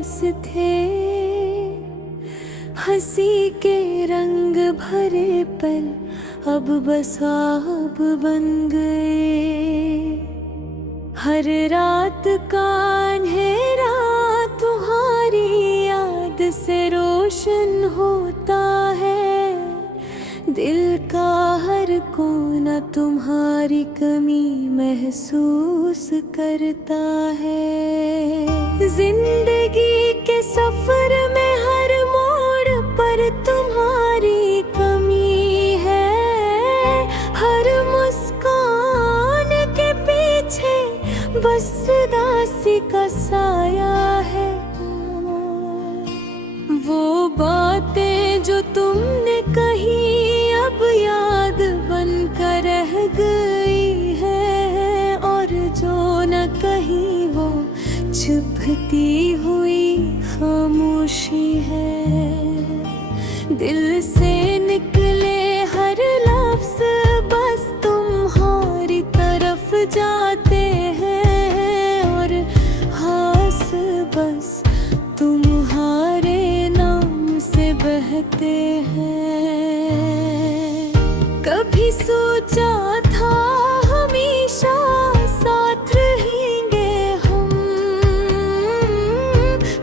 पास थे, हंसी के रंग भरे पल अब बस ख्वाब बन गए। हर रात का अंधेरा तुम्हारी याद से रोशन होता है, दिल का हर कोना तुम्हारी कमी महसूस करता है। जिंदगी के सफर में हर मोड़ पर तुम्हारी कमी है, हर मुस्कान के पीछे बस उदासी का साया है। वो बातें जो तुमने कही अब याद बनकर रह गई है, और जो न कही वो छुपती हुई खामोशी है। दिल से निकले हर लफ्ज बस तुम्हारी तरफ जाते हैं, और हास बस तुम्हारे नाम से बहते हैं। कभी सोचा था हमेशा साथ रहेंगे हम,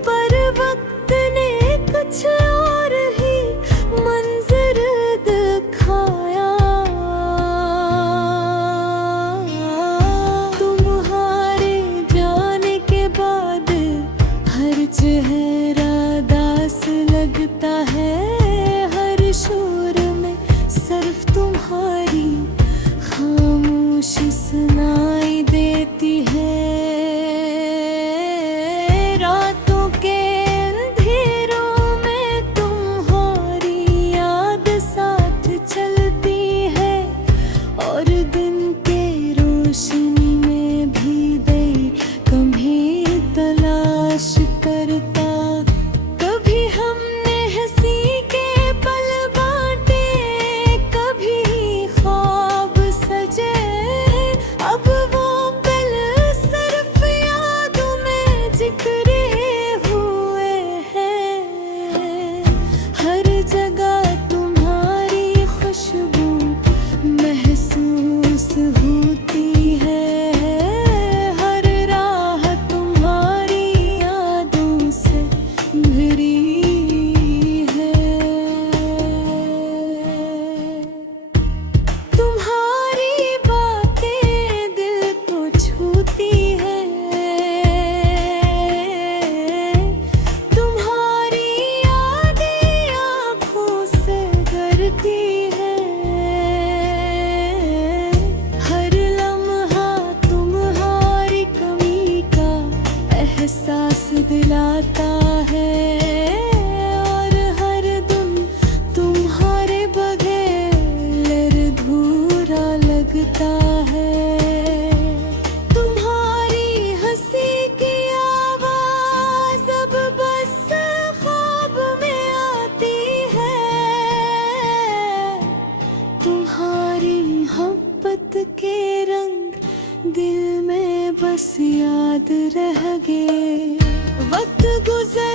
पर वक्त ने कुछ और ही मंजर दिखाया। तुम्हारे जाने के बाद हर चेहरा दास लगता है, हर शोर में सिर्फ तुम्हारी खामोशी सुनाई देती है। रातों के अंधेरों में तुम्हारी याद साथ चलती है, और दिन के रोशनी में भी दे कभी तलाश करता। कभी हमने हंसी के पल बांटे, कभी ख्वाब सजे, अब वो पल सिर्फ यादों में जिक्र हुए हैं। हर जगह तुम्हारी खुशबू महसूस होती है, हर राह तुम्हारी यादों से भरी है। तुम्हारी बातें दिल को छूती है, तुम्हारी यादें आँखों से डरती है। हर लम्हा तुम्हारी कमी का एहसास दिलाता है, और हर दिन तुम्हारे बगैर अधूरा लगता है। तुम्हारी हंसी की आवाज अब बस ख्वाब में आती है, तुम्हारी मोहब्बत के रंग दिल में बस याद रह गए। वक्त गुजर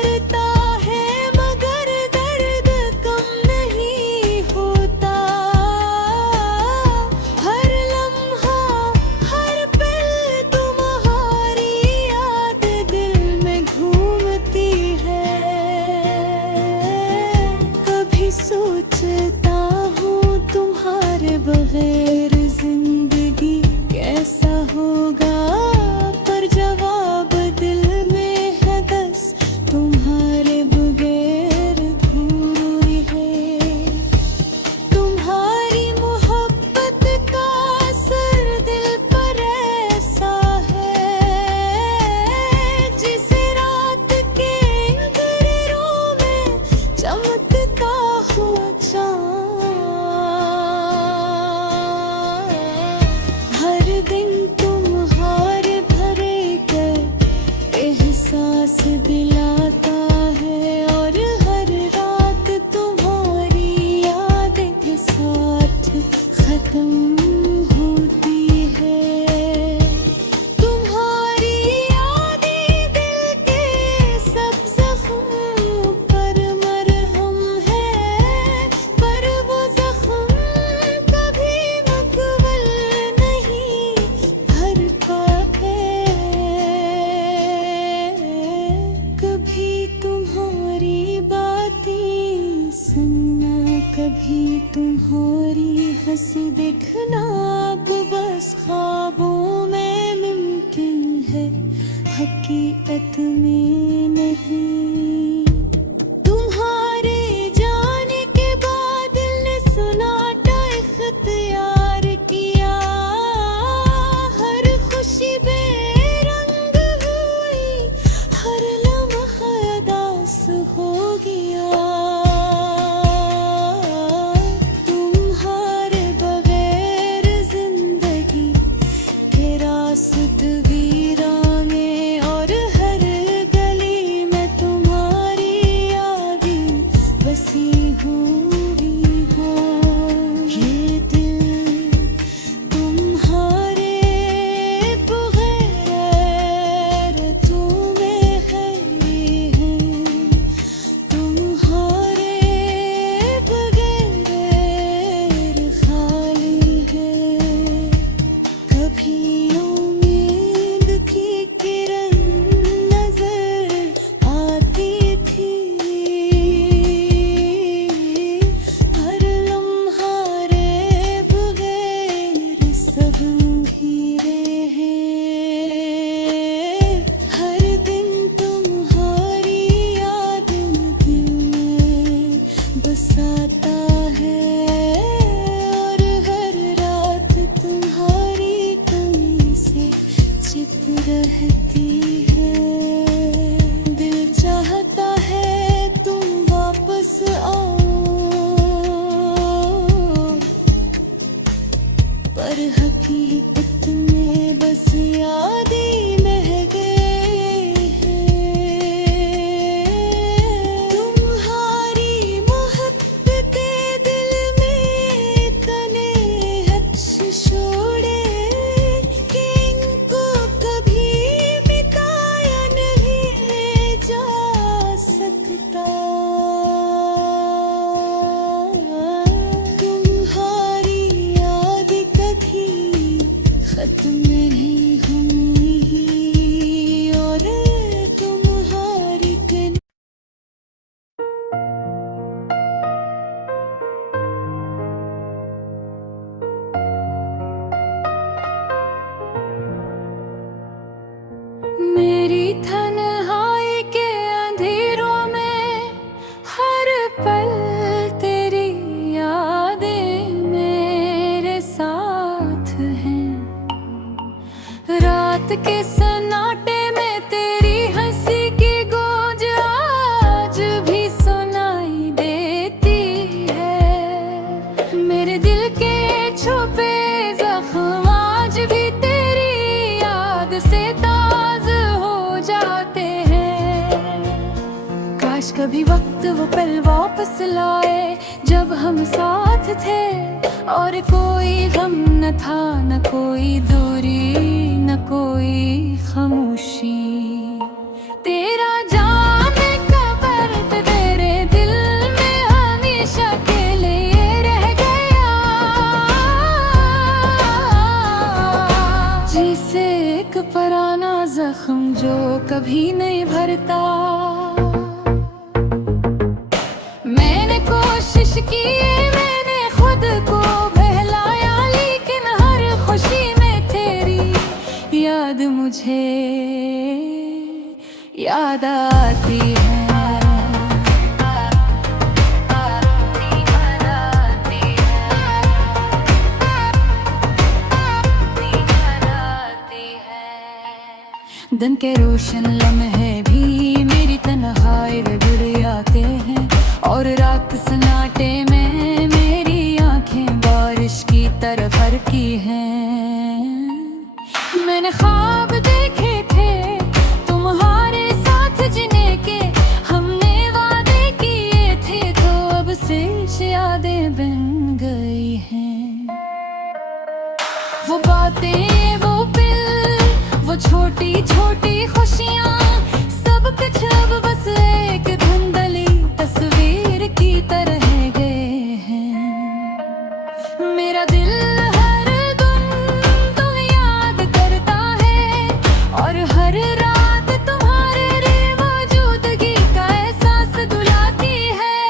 कभी तुम्हारी हंसी देखना अब बस ख्वाबों में मुमकिन है, हकीकत में नहीं। तुम्हारे जाने के बाद दिल ने सन्नाटा इख्तियार किया, हर खुशी बेरंग हुई, हर लम्हा उदास हो गया। तुम्हारे बगैर जिंदगी के रास्ते वीराने, और हर गली में तुम्हारी यादें बसी हुई हो। ये दिल तुम्हारे बगैर तुम्हें है, तुम्हारे बगैर खाली है। कभी उम्मीद की किरण नजर आती थी, हर लम्हा रे बगैर सब धीरे है। हर दिन तुम्हारी याद दिल में बसाता है, और हर रात तुम्हारी कमी से चिप रहती है। दिल चाहता है तुम वापस आओ, पर हकीकत में बस यादें रह गए हैं। तुम्हारी मोहब्बते दिल में तने हर्ष छोड़े, कि इनको कभी मिटाया नहीं जा सकता। तुम्हारी याद कभी खत्म नहीं हुई, और तुम्हारी मेरी तन्हाई के अंधेरों में हर पल तेरी यादें मेरे साथ हैं। रात के सन्नाटे में तेरी हंसी की गूंज आज भी सुनाई देती है। मेरे दिल के छुपे जख्म आज भी तेरी याद से ताज़ा हो जाते हैं। काश कभी वक्त वो पल वापस लाए जब हम साथ थे, और कोई गम न था, न कोई दूरी, न कोई खामोशी। तेरा जाने का दर्द तेरे दिल में हमेशा के लिए रह गया, जिसे एक पुराना जख्म जो कभी नहीं भरता। मैंने कोशिश की, मैंने खुद को बहलाया, लेकिन हर खुशी में तेरी याद मुझे याद आती है। दिन के रोशन लम्हे भी मेरी तन्हाई में गिर आते हैं, और रात सन्नाटे में मेरी आंखें बारिश की तरह फरकी हैं। मैंने ख्वाब देखे थे तुम्हारे साथ जीने के, हमने वादे किए थे, तो अब शेष यादें बन गई हैं। वो बातें, वो पिल, वो छोटी छोटी खुशियाँ, सब कुछ अब बस एक धुंधली तस्वीर की तरह गए हैं। मेरा दिल हर दिन तुम्हें याद करता है, और हर रात तुम्हारे मौजूदगी का एहसास दिलाती है।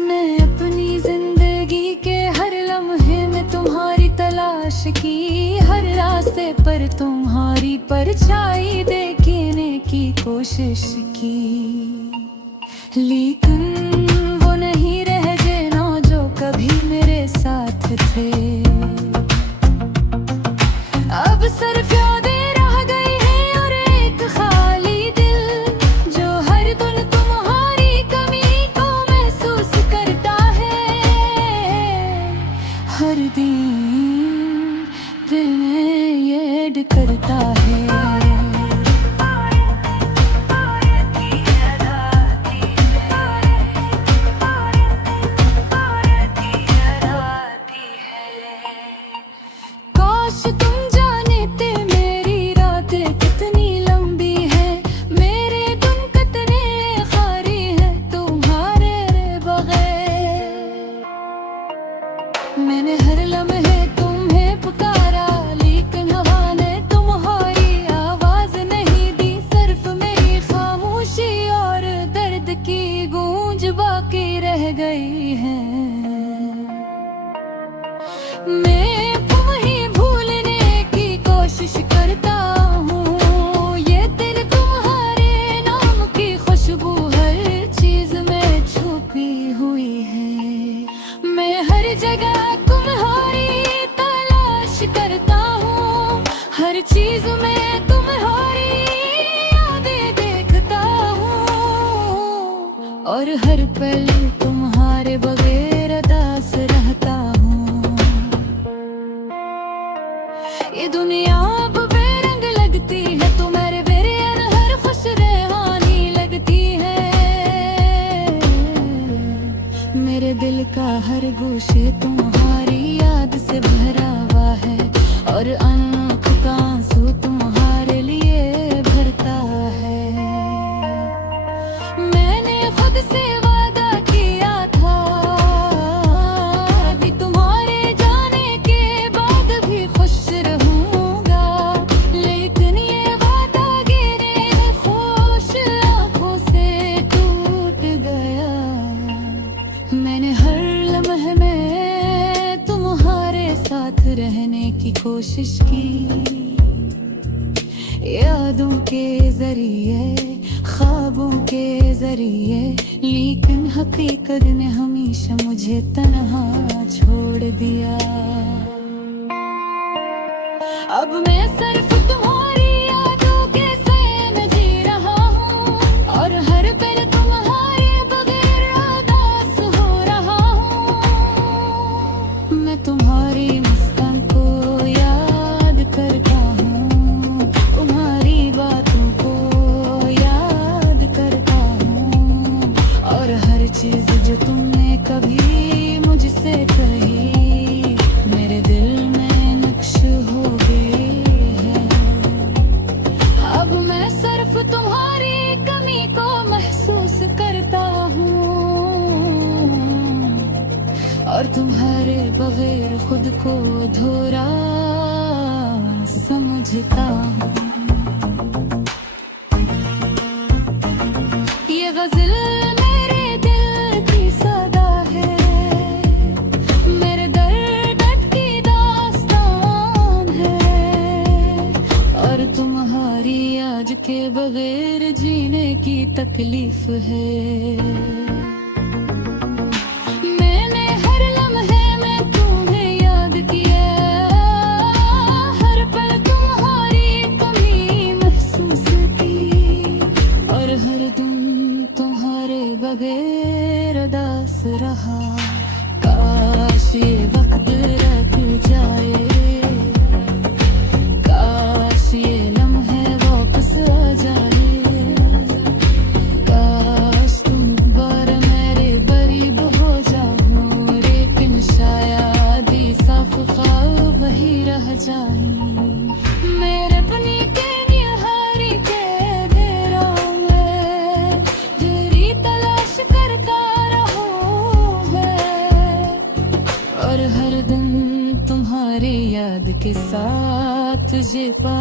मैं परछाई देखने की कोशिश की, लेकिन वो नहीं रह जाना जो कभी मेरे साथ थे। अब सिर्फ यादें रह गई हैं और एक खाली दिल, जो हर दिन तुम्हारी कमी को महसूस करता है। हर दिन दिल में याद करता है। काश तुम जानते मेरी रातें कितनी लंबी है, मेरे दिन कितने खाली है तुम्हारे बगैर। मैंने हर लम्हे तुम्हें पुकारा, लेकिन हवा ने तुम्हारी आवाज नहीं दी। सिर्फ मेरी खामोशी और दर्द की गूंज बाकी रह गई है। मैं तुम्हें भूलने की कोशिश करता हूँ, ये दिल तुम्हारे नाम की खुशबू हर चीज में छुपी हुई है। मैं हर जगह तुम्हारी तलाश करता हूँ, हर चीज में तुम्हारी यादें देखता हूँ, और हर पल तुम्हारे बगैर उदास रहता हूँ। ये दुनिया अब बेरंग लगती है, तुम्हारे बेरंग हर खुश रहवानी लगती है। मेरे दिल का हर गोशे तुम्हारी याद से भरा हुआ है, और आंख का आंसू तुम्हारे लिए भरता है। मैंने खुद से वादा किया था कि तुम्हारे जाने के बाद भी खुश रहूंगा, लेकिन ये वादा गिरे खुश आंखों से टूट गया। मैंने हर लम्हे में तुम्हारे साथ रहने की कोशिश की, यादों के जरिए, ख्वाबों के जरिए, लेकिन हकीकत ने हमेशा मुझे तन्हा छोड़ दिया। अब मैं सिर्फ तुम्हारी यादों के साए में जी रहा हूँ, और हर पल तुम्हारे बगैर उदास हो रहा हूँ। मैं तुम्हारी मुस्कान को याद करता हूँ, तुम्हारी बातों को याद करता हूँ, और हर चीज जो तुमने कभी मुझसे कही मेरे दिल में नक्श हो गई है। अब मैं सिर्फ तुम्हारी कमी को महसूस करता हूँ, और तुम्हारे बगैर खुद को अधूरा समझता हूँ। ये गज़ल मेरे दिल की सदा है, मेरे दर्द की दास्तान है, और तुम्हारी आज के बगैर जीने की तकलीफ है। मैंने हर लम्हे में तुम्हें याद किया, हर पल तुम्हारी कमी महसूस की, और हर दिन तुम्हारे बगैर उदास रहा। काश ये वक्त रुक जाए, काश ये लम्हे वापस आ जाए, काश तुम दोबारा मेरे करीब हो जाओ, लेकिन शायद ये साफ ख्वाब वही रह जाए। मेरे अपनी के निहारी के बेरा में तेरी तलाश करता रहूं मैं, और हर दिन तुम्हारी याद के साथ तुझे पा